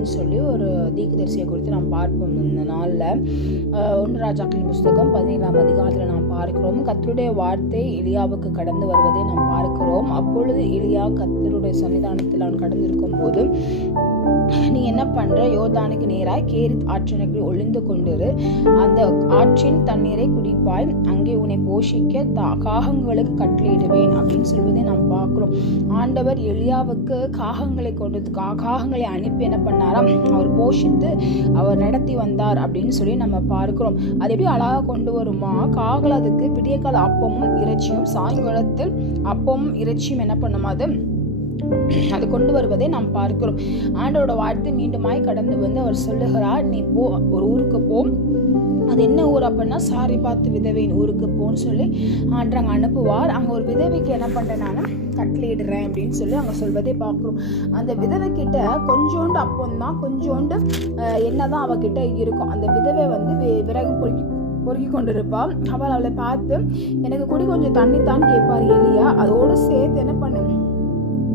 அப்படின்னு சொல்லி ஒரு தீர்க்கதரிசியை குறித்து நாம் பார்ப்போம். இந்த நாளில் 1 ராஜாக்களின் புஸ்தகம் 17ஆம் அதிகாரத்தில் நாம் பார்க்கிறோம். கர்த்தருடைய வார்த்தை எலியாவுக்கு கடந்து வருவதை நாம் பார்க்கிறோம். அப்பொழுது எலியா கர்த்தருடைய சன்னிதானத்தில் அவன் கடந்திருக்கும் போது, நீ என்ன பண்ற, யோர்தானுக்கு நேராய் கேரித் ஆற்றினுக்கு ஒளிந்து கொண்டிரு, அந்த ஆற்றின் தண்ணீரை குடிப்பாய், அங்கே உன்னை போஷிக்க காகங்களுக்கு கட்டளையிடுவேன் அப்படின்னு சொல்வதை நாம் பார்க்கிறோம். ஆண்டவர் எலியாவுக்கு காகங்களை அனுப்பி என்ன பண்ணாராம், அவர் போஷித்து அவர் நடத்தி வந்தார் அப்படின்னு சொல்லி நம்ம பார்க்கிறோம். அது எப்படி அழகாக கொண்டு வருமா, காகங்கள் அதுக்கு விடியற்கால அப்பமும் இறைச்சியும், சாயங்காலத்தில் அப்பமும் இறைச்சியும் என்ன பண்ணுமா அது கொண்டு வருவதை நாம் பார்க்கிறோம். ஆண்டவரோட வார்த்தை மீண்டுமாய் கடந்து வந்து அவர் சொல்லுகிறார், நீ போ, ஒரு ஊருக்கு போ. அது என்ன ஊர் அப்படின்னா சாரிபாத் விதவையின் ஊருக்கு போன்னு சொல்லி ஆண்டவங்க அனுப்புவார். அங்கே ஒரு விதவைக்கு என்ன பண்ணுறேன், நான் கட்டளையிடுறேன் அப்படின்னு சொல்லி அங்கே சொல்வதை பார்க்குறோம். அந்த விதவை கிட்ட கொஞ்சோண்டு அப்பந்தான், கொஞ்சோண்டு என்னதான் அவகிட்ட இருக்கும். அந்த விதவை வந்து விறகு பொறுக்கி கொண்டிருப்பா. அவளை பார்த்து, எனக்கு குடி கொஞ்சம் தண்ணி தான் கேட்பார் எலியா. அதோடு சேர்த்து என்ன பண்ணு,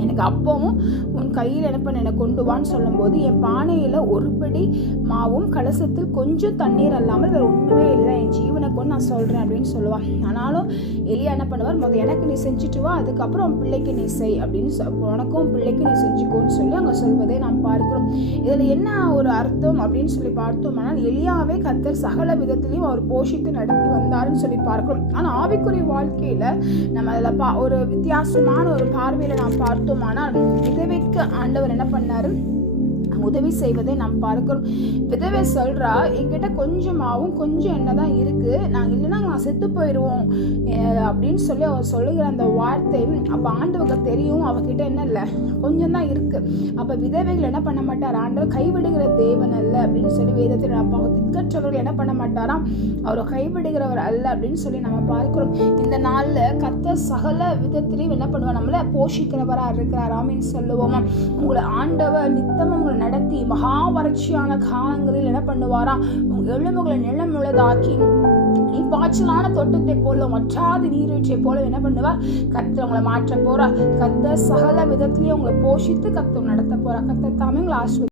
எனக்கு அப்பவும் உன் கையில் என்ன பண்ண எனக்கு கொண்டு வான்னு சொல்லும்போது, என் பானையில் ஒரு படி மாவும் கலசத்தில் கொஞ்சம் தண்ணீர் அல்லாமல் வேறு ஒன்றுமே இல்லை, என் ஜீவனை கொண்டு நான் சொல்கிறேன் அப்படின்னு சொல்லுவான். ஆனாலும் எலியா என்ன பண்ணுவார், முதல் எனக்கு நீ செஞ்சுட்டு வா, அதுக்கப்புறம் உன் பிள்ளைக்கு நீ செய் அப்படின்னு உனக்கும் பிள்ளைக்கு நீ செஞ்சுக்கோன்னு சொல்லி அங்கே சொல்வதை நாம் பார்க்கிறோம். இதில் என்ன ஒரு அர்த்தம் அப்படின்னு சொல்லி பார்த்தோம்னால், எலியாவே கர்த்தர் சகல விதத்திலையும் அவர் போஷித்து நடத்தி வந்தாருன்னு சொல்லி பார்க்கிறோம். ஆனால் ஆவிக்குரிய வாழ்க்கையில் நம்ம அதில் ஒரு வித்தியாசமான ஒரு பார்வையில் நாம் பார்த்தோமானால், விதவைக்கு ஆண்டவர் என்ன பண்ணாரு, உதவி செய்வதை நாம் பார்க்கிறோம். விதவை சொல்றா, என்கிட்ட கொஞ்சமாகவும் கொஞ்சம் என்னதான் இருக்கு, நாங்கள் இல்லைன்னா நான் செத்து போயிடுவோம் அப்படின்னு சொல்லி அவர் சொல்லுகிற அந்த வார்த்தை. அப்போ ஆண்டவருக்கு தெரியும் அவகிட்ட என்ன இல்லை, கொஞ்சம் தான் இருக்கு. அப்போ விதவைகள் என்ன பண்ண மாட்டார், ஆண்டவர் கைவிடுகிற தேவன் அல்ல அப்படின்னு சொல்லி வேதத்தில் நம்ம திக்கற்றவர்கள் என்ன பண்ண மாட்டாராம், அவர் கைவிடுகிறவர் அல்ல அப்படின்னு சொல்லி நம்ம பார்க்கிறோம். இந்த நாளில் கர்த்தர் சகல விதத்திலையும் என்ன பண்ணுவார், நம்மளை போஷிக்கிறவராக இருக்கிறாராமின்னு சொல்லுவோமா. உங்களை ஆண்டவர் நித்தமும் உங்களை நடத்தி மகா வறட்சியான காலங்களில் என்ன பண்ணுவாரா, உங்க எலும்புகளை நிலமுள்ளதாக்கி நீ பாய்ச்சலான தோட்டத்தை போல வற்றாத நீரூற்றை போல என்ன பண்ணுவார், கர்த்தர் உங்களை மாற்ற போறார். கர்த்தர் சகல விதத்திலேயே உங்களை போஷித்து கர்த்தர் நடத்த போறார். கர்த்தர் தாமே உங்களை ஆசீர்வதிப்பார்.